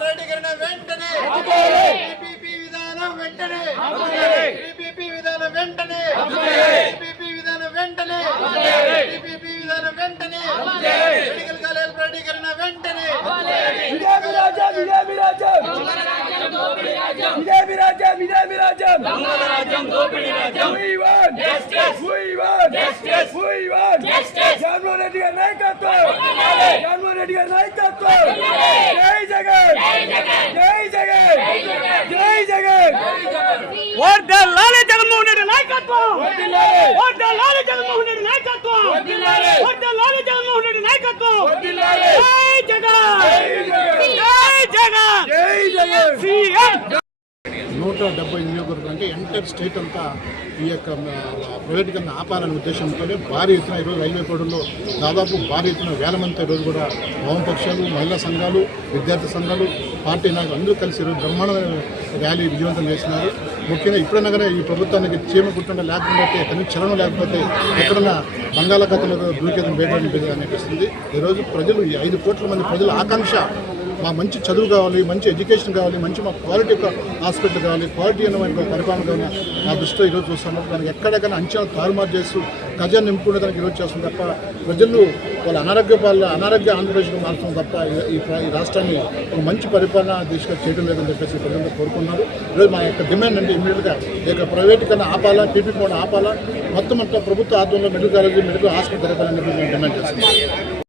ప్రైవేటీకరణ వెంటనే పీపీపీ విధానం వెంటనే పీపీపీ విధానం వెంటనే పీపీపీ విధానం వెంటనే పీపీపీ విధానం వెంటనే మెడికల్ కాలేజ్ ప్రైవేటీకరణ వెంటనే బిజెపి రాజ్యం బిజెపి రాజ్యం We want justice. We want justice. We want justice. Jammu Reddy గారి నాయకత్వం జగన్మోహన్ రెడ్డి నాయకత్వం! జగన్మోహన్ రెడ్డి నాయకత్వం! జగన్మోహన్ రెడ్డి నాయకత్వం. జై జగన్! జై జగన్. సీఎం! నూట డెబ్బై నియోజకవర్గం అంటే ఎంటైర్ స్టేట్ అంతా ఈ యొక్క ప్రైవేటీకరణ ఆపాలనే ఉద్దేశంతో భారీ ఎత్తున ఈరోజు రైల్వే కోడల్లో దాదాపు భారీ ఎత్తున వేల మందితో ఈరోజు కూడా వామపక్షాలు మహిళా సంఘాలు విద్యార్థి సంఘాలు పార్టీ నాయకులు అందరూ కలిసి ఈరోజు బ్రహ్మాండమైన ర్యాలీ విజయవంతం చేస్తున్నారు. ముఖ్యంగా ఇప్పుడైనా కానీ ఈ ప్రభుత్వానికి చీమ కుట్టడం లేకపోతే కనీస చలనం లేకపోతే ఎక్కడన్నా బంగాళాఖాతంలో దూకేదం బయట అనిపిస్తుంది. ఈరోజు ప్రజలు ఈ ఐదు కోట్ల మంది ప్రజల ఆకాంక్ష మా మంచి చదువు కావాలి మంచి ఎడ్యుకేషన్ కావాలి మంచి మా క్వాలిటీ యొక్క హాస్పిటల్ కావాలి క్వాలిటీ అన్నమైన పరిపాలన కావాలి. నా దృష్టిలో ఈరోజు చూస్తాను దానికి ఎక్కడెక్కడ అంచనా తారుమారు చేస్తూ గజాన్ని నింపుకునే దానికి ఈరోజు చేస్తుంది తప్ప ప్రజలు వాళ్ళ అనారోగ్య పాలన అనారోగ్య ఆంధ్రప్రదేశ్కి మార్చడం తప్ప ఈ- రాష్ట్రాన్ని ఒక మంచి పరిపాలన దిశగా చేయడం లేదని చెప్పేసి ప్రజలు కోరుకున్నారు ఈరోజు మా యొక్క డిమాండ్ అంటే ఇమీడియట్గా ఈ యొక్క కన్నా ఆపాలా టీపీ కూడా ఆపాలా? మొత్తం అంతా ప్రభుత్వ ఆధ్వర్యంలో మెడికల్ కాలేజీ మెడికల్ హాస్పిటల్ జరగాలని చెప్పి మేము డిమాండ్ చేస్తున్నాం.